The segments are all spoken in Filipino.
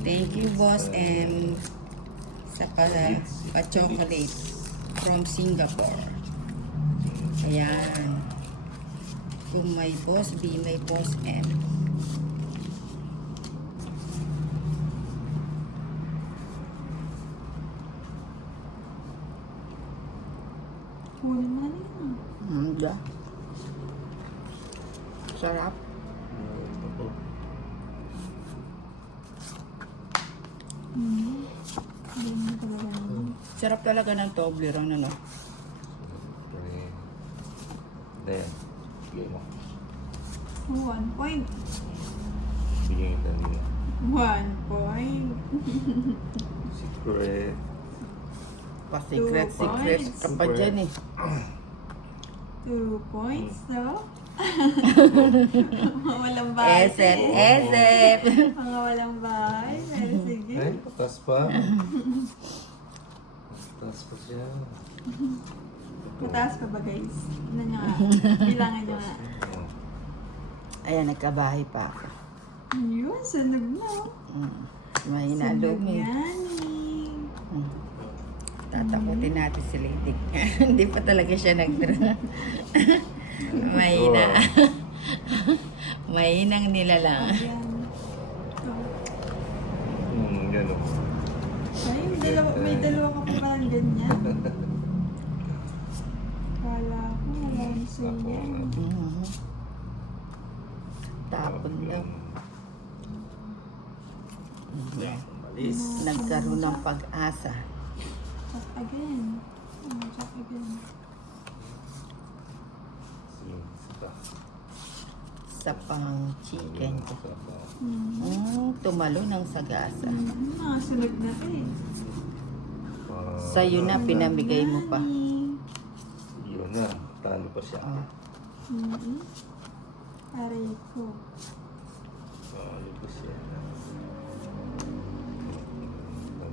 Thank you, Boss M. Sa pa-chocolate from Singapore. Ayan. Kung may Boss B, may Boss M. Kunin mo na yun. Hindi. Sarap. Hindi mo talaga naman. Sarap talaga ng Toblerone, ano? Then, bigay mo. 1 point. Bigay kita nila. 1 point. Secret. Pa-secret, 2 secret points. ka pa dyan eh. 2 points, no? Mga walang bahay. Esep, esep. Mga walang bahay. Pero sige. Ay, patas pa. Patas pa siya. Mataas pa ba, guys? Ano nyo nga? Bilangan nyo nga. Ayan, nagkabahay pa ako. Yun, sunog na. Mahina ang loob eh. Yan. Tatakutin natin si Lady. Hindi pa talaga siya nag-draw. Mahina. Mahinang nilalang. Yan. Gano'n. Ay, may dalawa ka pa palang ganyan. Kala ko, walang yan. Tapon daw. Yeah. Malis. Nagkaroon ng pag-asa. Check again. Check again. Sa pang chicken ko. Hmm. Tumalo ng sagasa. Mga sunog na eh. Sa'yo na, pinamigay mo pa. Yun na. Talo pa siya. Oh. Aray ko. Talo pa siya.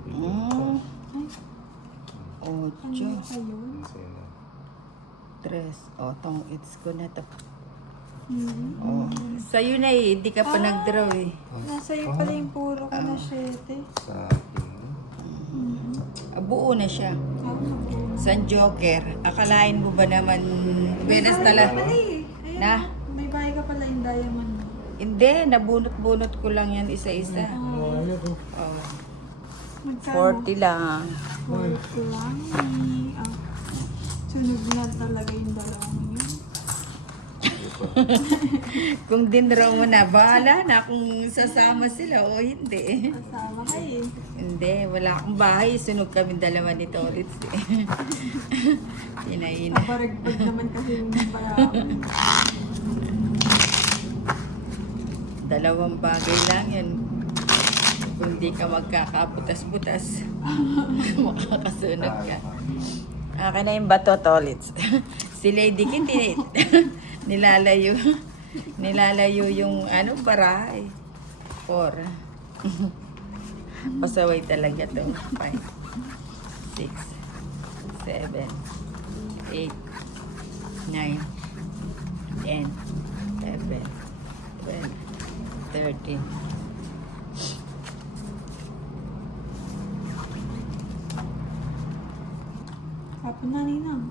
Mm. Ay, Ocho. ano pa yun? Tres. O, tong it's ko na to. Hmm. Oh. Sa'yo na eh, hindi ka pa nag-draw eh. Nasa iyo pala yung puro ko na 7. Sa akin. Buo na siya. Oh, San Joker. Akalain mo ba naman, Benes tala? Ayun, Na? may bahay ka pala yung diamond mo. Hindi, nabunot-bunot ko lang yan isa-isa. Oh. Magkano? 40 lang. 40 lang. Sunog na talaga yung dalawang yun. Kung dinraw mo na, bahala na kung sasama sila o hindi. Kasama kayo. Hindi, wala akong bahay. Sunog kami dalawa ni Torits eh. Hinaina. Kaparagpag naman kasi yung parang. Dalawang bagay lang yan. Kung di ka magkakabutas-butas, makakasunog ka. Akin na yung bato, Tolits. Si Lady Kitty, nilalayo. Nilalayo yung barahay. 4. Pasaway talaga to. 5, 6, 7, 8, 9, 10, 11, 12, 13. Kapon na ninang.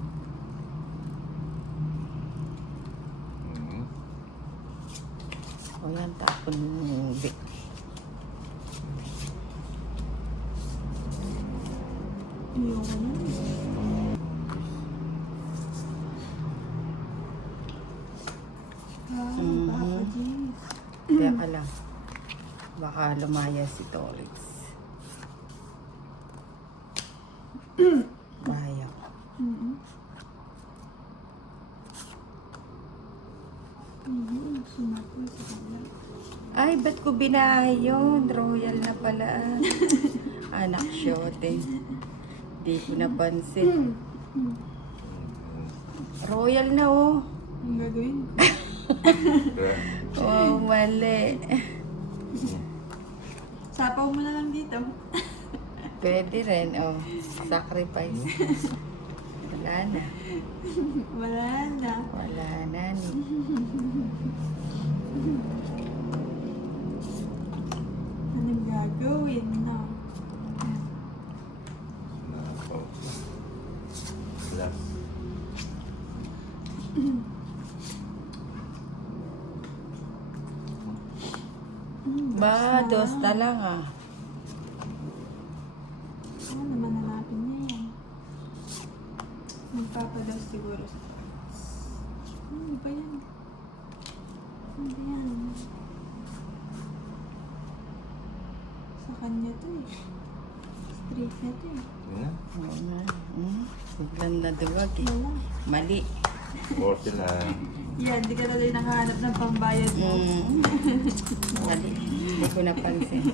O yan, tapon yung bit. Ayoko na. Papa James. Kaya ka lang. Baka lumaya si Torix. Bahaya ka. Sumapo sa kanya. Ay, ba't ko binahay yun? Royal na pala. Anak syote. Di ko napansin. Royal na oh. Ang gagawin? Oh, mali. Sapaw mo na lang dito. Pwede rin, oh. Sacrifice. Wala na. Wala na. Wala na ni. Anong gagawin? Ba, dosta lang ah. Ano naman hanapin niya yan? Magpapadaw siguro sa taas. Ano ba yan? Ano ba yan? Sa kanya to eh. Straight na to eh. Yun na. Oo na. Biglang naduwag eh. Wala. Mali. 40 lang. Yan, di ka na rin nakahanap ng pambayad mo. Mali. Hindi ko napansin.